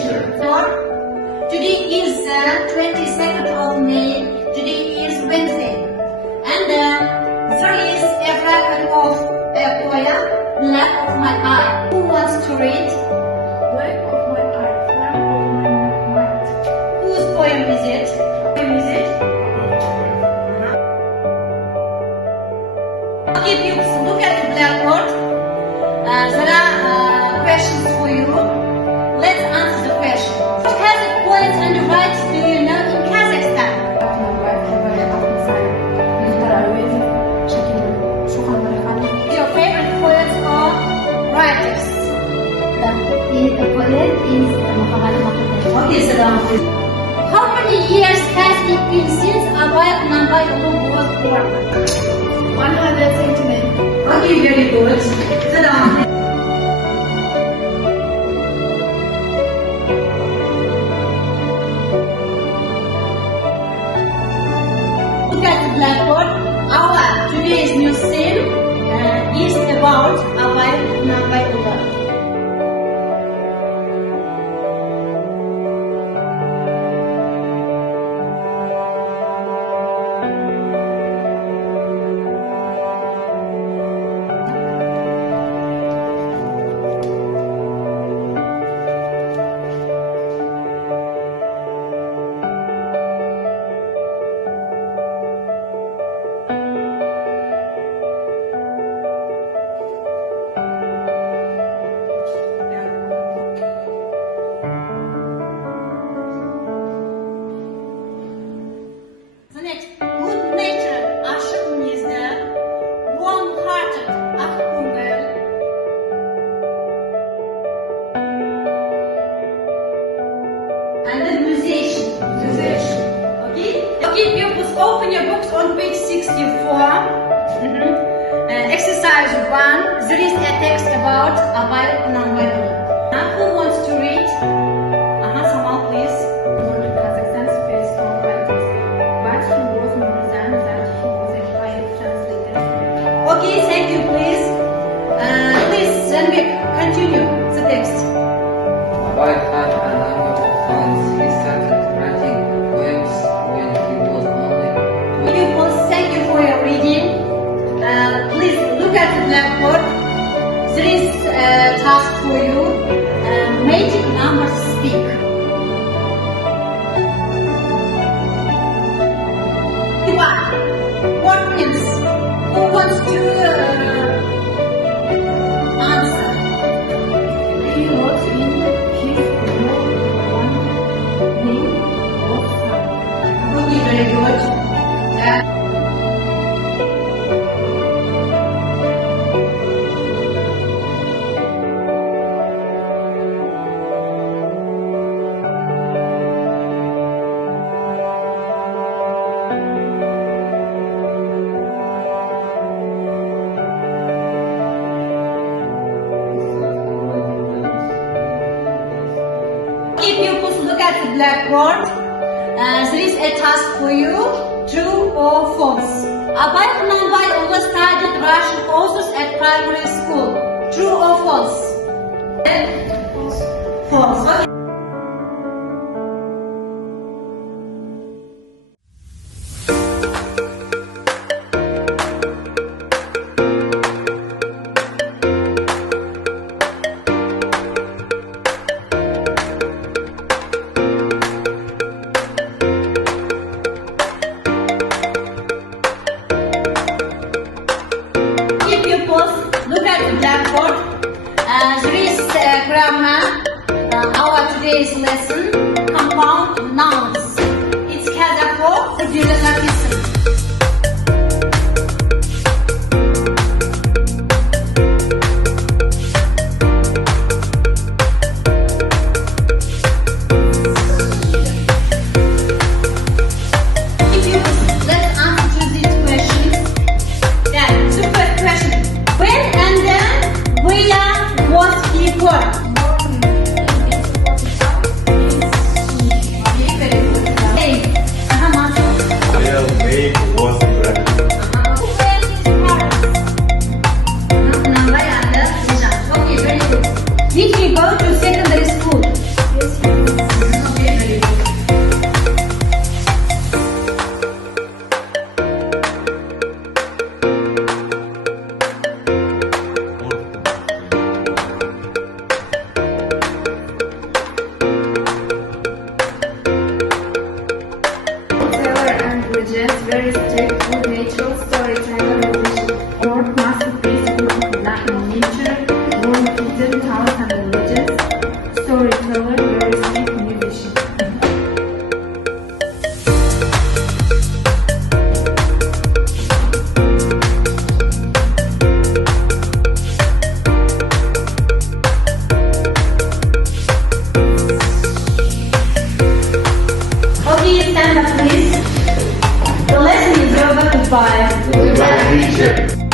teacher. Today is 22nd of May. Today is Wednesday. And there is a fragment of a poem, Black of My Eye. Who wants to read? Black of my eye, black of my mind. Whose poem is it? Okay, if you look at the blackboard, there are questions for you. Let's answer the question. What Kazakh poets and writers do you know in Kazakhstan? Your favorite poets or writers? The poet is Muhammad Mahmud. Okay, so how many years has it been since Abay Құнанбаев was born? 179. Okay, very good. Sit down. Look at the blackboard. Our today's new scene is about Abay Құнанбаев. Good-natured, ашық мінезді, warm-hearted, ақ көңіл, and a musician. Okay? Okay, pupils, open your books on page 64. Exercise 1. There is a text about Abay Құнанбаев. Who wants to read? Samal, please. Kazakhstan's first song writers, but he was more than that. He was a fine translator. Okay, thank you, please. Please, Zanbek, continue the text. Abay had a number of talents. He started writing poems when he was only 12. Pupils, thank you for your reading. Please look at the blackboard. There is a task for you. Magic numbers speak. What means? Who wants to answer? He wrote in his journal one name of sun. Okay, very good. Okay, pupils, look at the blackboard. There is a task for you. True or false? Abay Құнанбаев studied Russian authors at primary school. True or false? False. Okay. Look at the blackboard. There is grammar. Our today's lesson, compound nouns. It's Kazakh for the Did he go to secondary school? Yes, he parents, very strict, good natural storyteller with short masterpiece full of nature, warm hidden talents and legends, storyteller, very sweet musician. Okay, stand up please. The lesson is over. Goodbye. Goodbye, teacher.